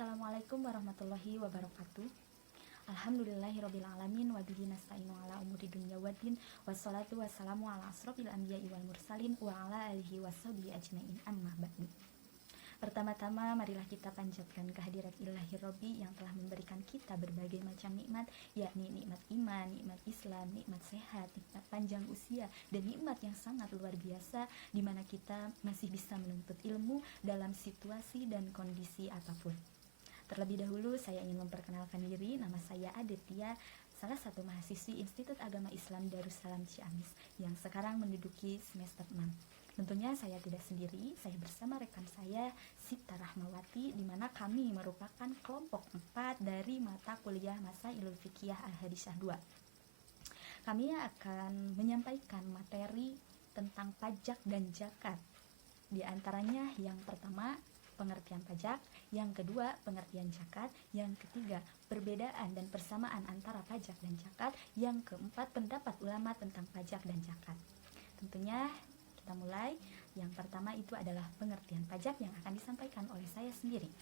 Assalamualaikum warahmatullahi wabarakatuh. Alhamdulillahirabbil alamin wa bihi nasta'inu ala umuri dunya waddin wassalatu wassalamu ala asrofil anbiya'i wal mursalin wa ala alihi washabihi ajmain amma ba'du. Pertama-tama marilah kita panjatkan kehadirat Ilahi Robbi yang telah memberikan kita berbagai macam nikmat, yakni nikmat iman, nikmat Islam, nikmat sehat, nikmat panjang usia, dan nikmat yang sangat luar biasa di mana kita masih bisa menuntut ilmu dalam situasi dan kondisi apapun. Terlebih dahulu saya ingin memperkenalkan diri, nama saya Aditya, salah satu mahasiswi Institut Agama Islam Darussalam Ciamis yang sekarang menduduki semester 6. Tentunya saya tidak sendiri, saya bersama rekan saya Sita Rahmawati, di mana kami merupakan kelompok 4 dari mata kuliah Masailul Fiqhiyah Al-Hadisah 2. Kami akan menyampaikan materi tentang pajak dan zakat. Di antaranya yang pertama pengertian pajak, yang kedua pengertian zakat, yang ketiga perbedaan dan persamaan antara pajak dan zakat, yang keempat pendapat ulama tentang pajak dan zakat. Tentunya kita mulai. Yang pertama itu adalah pengertian pajak yang akan disampaikan oleh saya sendiri.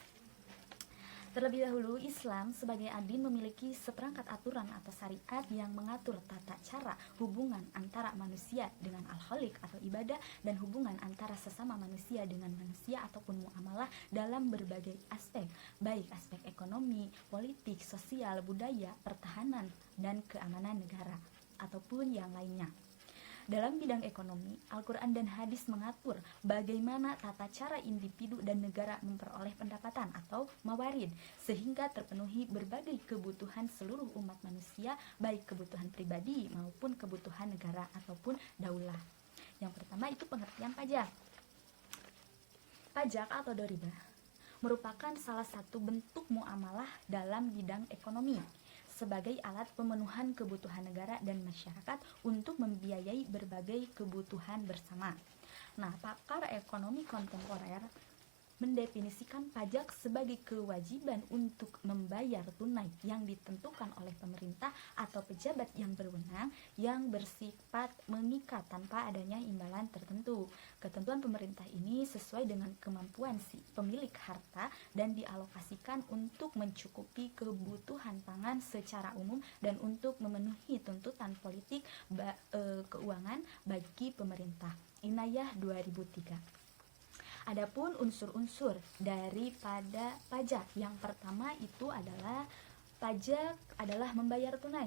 Terlebih dahulu, Islam sebagai adin memiliki seperangkat aturan atau syariat yang mengatur tata cara hubungan antara manusia dengan al-khaliq atau ibadah dan hubungan antara sesama manusia dengan manusia ataupun muamalah dalam berbagai aspek, baik aspek ekonomi, politik, sosial, budaya, pertahanan, dan keamanan negara ataupun yang lainnya. Dalam bidang ekonomi, Al-Quran dan hadis mengatur bagaimana tata cara individu dan negara memperoleh pendapatan atau mawarid, sehingga terpenuhi berbagai kebutuhan seluruh umat manusia, baik kebutuhan pribadi maupun kebutuhan negara ataupun daulah. Yang pertama itu pengertian pajak. Pajak atau doribah merupakan salah satu bentuk muamalah dalam bidang ekonomi sebagai alat pemenuhan kebutuhan negara dan masyarakat untuk membiayai berbagai kebutuhan bersama. Nah, pakar ekonomi kontemporer mendefinisikan pajak sebagai kewajiban untuk membayar tunai yang ditentukan oleh pemerintah atau pejabat yang berwenang yang bersifat mengikat tanpa adanya imbalan tertentu. Ketentuan pemerintah ini sesuai dengan kemampuan si pemilik harta dan dialokasikan untuk mencukupi kebutuhan pangan secara umum dan untuk memenuhi tuntutan politik keuangan bagi pemerintah. Inayah 2003. Adapun unsur-unsur daripada pajak, yang pertama itu adalah pajak adalah membayar tunai,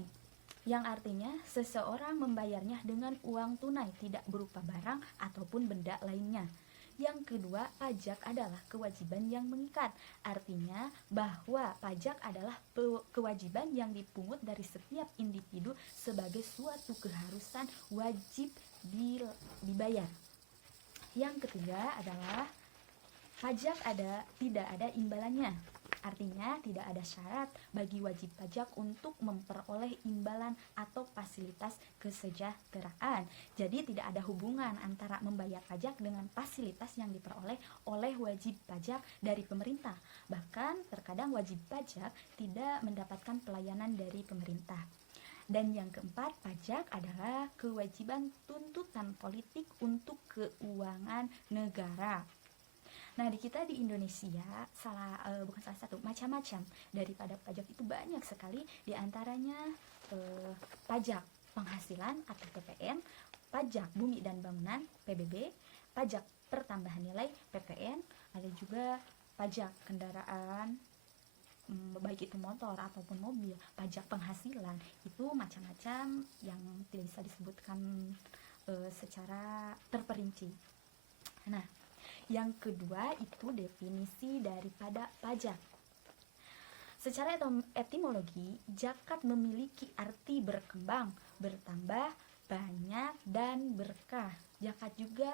yang artinya seseorang membayarnya dengan uang tunai, tidak berupa barang ataupun benda lainnya. Yang kedua, pajak adalah kewajiban yang mengikat, artinya bahwa pajak adalah kewajiban yang dipungut dari setiap individu sebagai suatu keharusan wajib dibayar. Yang ketiga adalah pajak tidak ada imbalannya, artinya tidak ada syarat bagi wajib pajak untuk memperoleh imbalan atau fasilitas kesejahteraan. Jadi tidak ada hubungan antara membayar pajak dengan fasilitas yang diperoleh oleh wajib pajak dari pemerintah. Bahkan terkadang wajib pajak tidak mendapatkan pelayanan dari pemerintah. Dan yang keempat, pajak adalah kewajiban tuntutan politik untuk keuangan negara. Nah, di Indonesia macam-macam daripada pajak itu banyak sekali, diantaranya pajak penghasilan atau PPN, pajak bumi dan bangunan PBB, pajak pertambahan nilai PPN, ada juga pajak kendaraan baik itu motor ataupun mobil, pajak penghasilan, itu macam-macam yang tidak bisa disebutkan secara terperinci. Nah, yang kedua itu definisi daripada pajak. Secara etimologi, zakat memiliki arti berkembang, bertambah, banyak, dan berkah. Zakat juga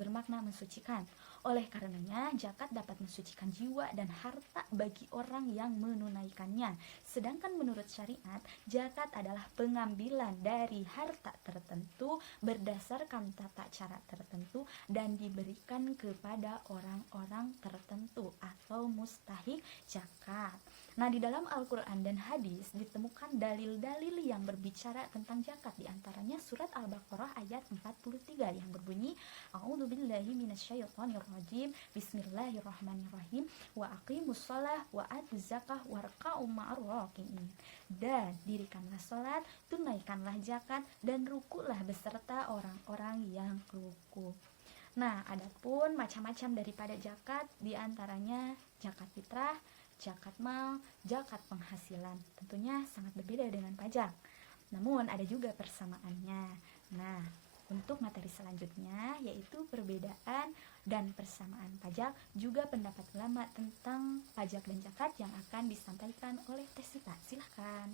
bermakna mensucikan. Oleh karenanya, zakat dapat mensucikan jiwa dan harta bagi orang yang menunaikannya. Sedangkan menurut syariat, zakat adalah pengambilan dari harta tertentu berdasarkan tata cara tertentu dan diberikan kepada orang-orang tertentu atau mustahik zakat. Nah, di dalam Al-Quran dan hadis ditemukan dalil-dalil yang berbicara tentang zakat, diantaranya surat Al-Baqarah ayat 43 yang berbunyi, A'udzubillahi minasyaitonirrajim. Bismillahirrahmanirrahim. Wa aqimus shalah wa atuz zakah warka'u ma'ar raki'in. Dan dirikanlah salat, tunaikanlah zakat, dan rukulah beserta orang-orang yang ruku. Nah, adapun macam-macam daripada zakat, diantaranya zakat fitrah, zakat mal, zakat penghasilan. Tentunya sangat berbeda dengan pajak. Namun ada juga persamaannya. Nah, untuk materi selanjutnya yaitu perbedaan dan persamaan pajak, juga pendapat ulama tentang pajak dan zakat yang akan disampaikan oleh Tesita. Silahkan.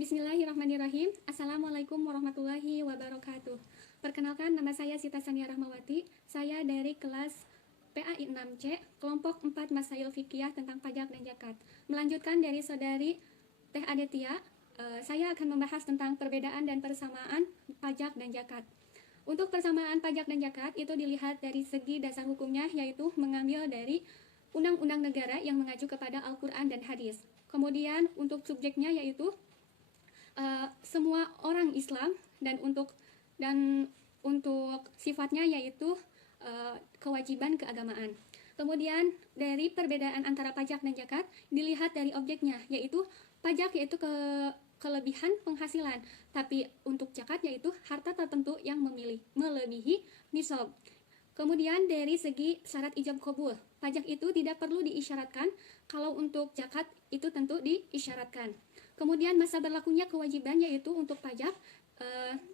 Bismillahirrahmanirrahim. Assalamualaikum warahmatullahi wabarakatuh. Perkenalkan, nama saya Sita Sania Rahmawati. Saya dari kelas PAI 6C, kelompok 4 Masail Fikih tentang pajak dan zakat. Melanjutkan dari saudari Teh Adetia, saya akan membahas tentang perbedaan dan persamaan pajak dan zakat. Untuk persamaan pajak dan zakat itu dilihat dari segi dasar hukumnya, yaitu mengambil dari undang-undang negara yang mengacu kepada Al-Quran dan hadis. Kemudian untuk subjeknya yaitu semua orang Islam, dan untuk sifatnya yaitu kewajiban keagamaan. Kemudian dari perbedaan antara pajak dan zakat dilihat dari objeknya, yaitu pajak yaitu kelebihan penghasilan, tapi untuk zakat yaitu harta tertentu yang melebihi nisab. Kemudian dari segi syarat ijab qabul, pajak itu tidak perlu diisyaratkan, kalau untuk zakat itu tentu diisyaratkan. Kemudian masa berlakunya kewajiban yaitu untuk pajak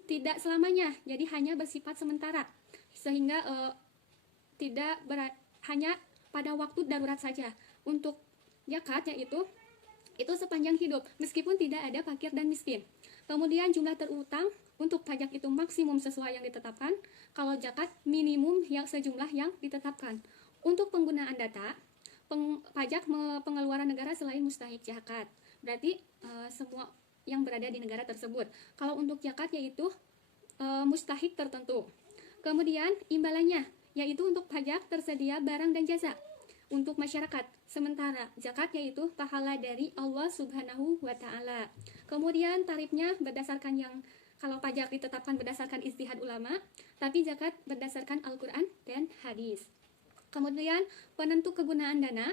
tidak selamanya, jadi hanya bersifat sementara, sehingga hanya pada waktu darurat saja. Untuk zakat yaitu itu sepanjang hidup, meskipun tidak ada fakir dan miskin. Kemudian jumlah terutang untuk pajak itu maksimum sesuai yang ditetapkan, kalau zakat minimum yang sejumlah yang ditetapkan. Untuk penggunaan data, pajak pengeluaran negara selain mustahik zakat, berarti semua yang berada di negara tersebut. Kalau untuk zakat yaitu mustahik tertentu. Kemudian imbalannya yaitu untuk pajak tersedia barang dan jasa untuk masyarakat, sementara zakat yaitu pahala dari Allah Subhanahu wa Ta'ala. Kemudian tarifnya berdasarkan kalau pajak ditetapkan berdasarkan ijtihad ulama, tapi zakat berdasarkan Al-Quran dan hadis. Kemudian penentu kegunaan dana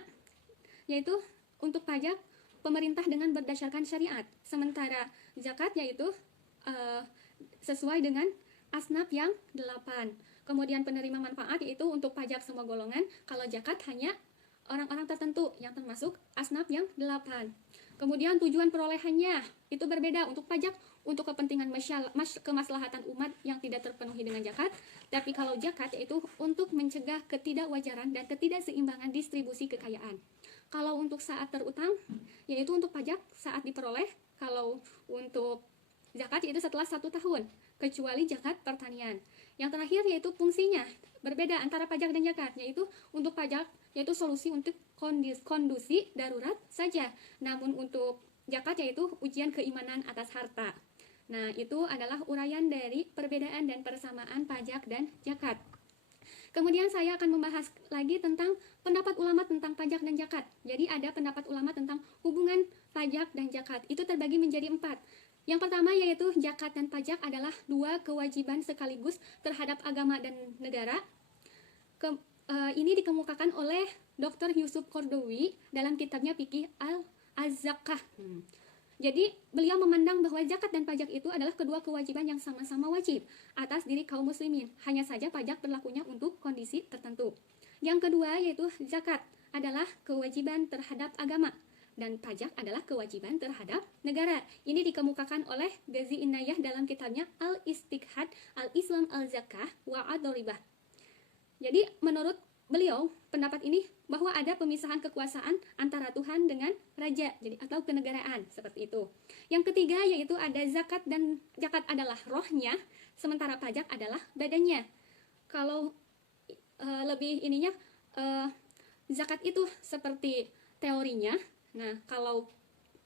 yaitu untuk pajak pemerintah dengan berdasarkan syariat, sementara zakat yaitu sesuai dengan asnaf yang 8. Kemudian penerima manfaat yaitu untuk pajak semua golongan, kalau zakat hanya orang-orang tertentu yang termasuk asnaf yang 8. Kemudian tujuan perolehannya itu berbeda. Untuk pajak untuk kepentingan kemaslahatan umat yang tidak terpenuhi dengan zakat, tapi kalau zakat yaitu untuk mencegah ketidakwajaran dan ketidakseimbangan distribusi kekayaan. Kalau untuk saat terutang yaitu untuk pajak saat diperoleh, kalau untuk zakat yaitu setelah 1 tahun, kecuali zakat pertanian. Yang terakhir yaitu fungsinya berbeda antara pajak dan zakat, yaitu untuk pajak yaitu solusi untuk kondisi darurat saja, namun untuk zakat yaitu ujian keimanan atas harta. Nah, itu adalah uraian dari perbedaan dan persamaan pajak dan zakat. Kemudian saya akan membahas lagi tentang pendapat ulama tentang pajak dan zakat. Jadi ada pendapat ulama tentang hubungan pajak dan zakat. Itu terbagi menjadi 4. Yang pertama yaitu zakat dan pajak adalah 2 kewajiban sekaligus terhadap agama dan negara. Ini dikemukakan oleh Dr. Yusuf Kordowi dalam kitabnya Fikih Al-Zakah. Jadi beliau memandang bahwa zakat dan pajak itu adalah kedua kewajiban yang sama-sama wajib atas diri kaum muslimin. Hanya saja pajak berlakunya untuk kondisi tertentu. Yang kedua yaitu zakat adalah kewajiban terhadap agama, dan pajak adalah kewajiban terhadap negara. Ini dikemukakan oleh Ghazi Inayah dalam kitabnya Al-Istiqhad Al-Islam Al-Zakah wa Ad-Doribah. Jadi menurut beliau, pendapat ini bahwa ada pemisahan kekuasaan antara Tuhan dengan raja, jadi atau kenegaraan seperti itu. Yang ketiga yaitu ada zakat, dan zakat adalah rohnya, sementara pajak adalah badannya. Kalau lebih ininya zakat itu seperti teorinya, nah kalau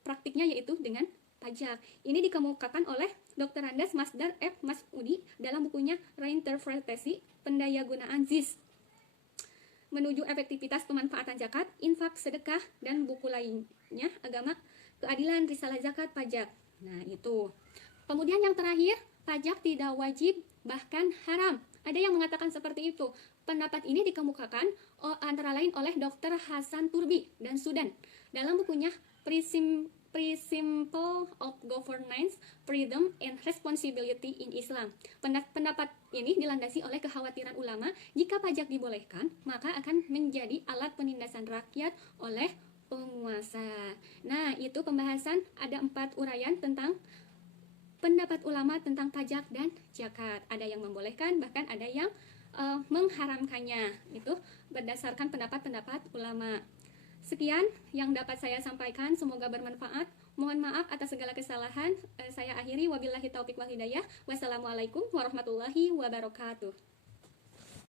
praktiknya yaitu dengan pajak. Ini dikemukakan oleh Dr. Andes Masdar F. Masudi dalam bukunya Reinterpretasi Pendayagunaan ZIS menuju efektivitas pemanfaatan zakat, infak, sedekah, dan buku lainnya, agama, keadilan, risalah zakat, pajak. Nah, itu. Kemudian yang terakhir, pajak tidak wajib, bahkan haram Ada yang mengatakan seperti itu. Pendapat ini dikemukakan antara lain oleh Dr. Hasan Turbi dan Sudan dalam bukunya Principle of Governance, Freedom and Responsibility in Islam. Pendapat ini dilandasi oleh kekhawatiran ulama jika pajak dibolehkan, maka akan menjadi alat penindasan rakyat oleh penguasa. Nah, itu pembahasan ada 4 uraian tentang pendapat ulama tentang pajak dan zakat. Ada yang membolehkan, bahkan ada yang mengharamkannya. Itu berdasarkan pendapat-pendapat ulama. Sekian yang dapat saya sampaikan, semoga bermanfaat. Mohon maaf atas segala kesalahan. Saya akhiri, wabillahi taufiq wal hidayah. Wassalamualaikum warahmatullahi wabarakatuh.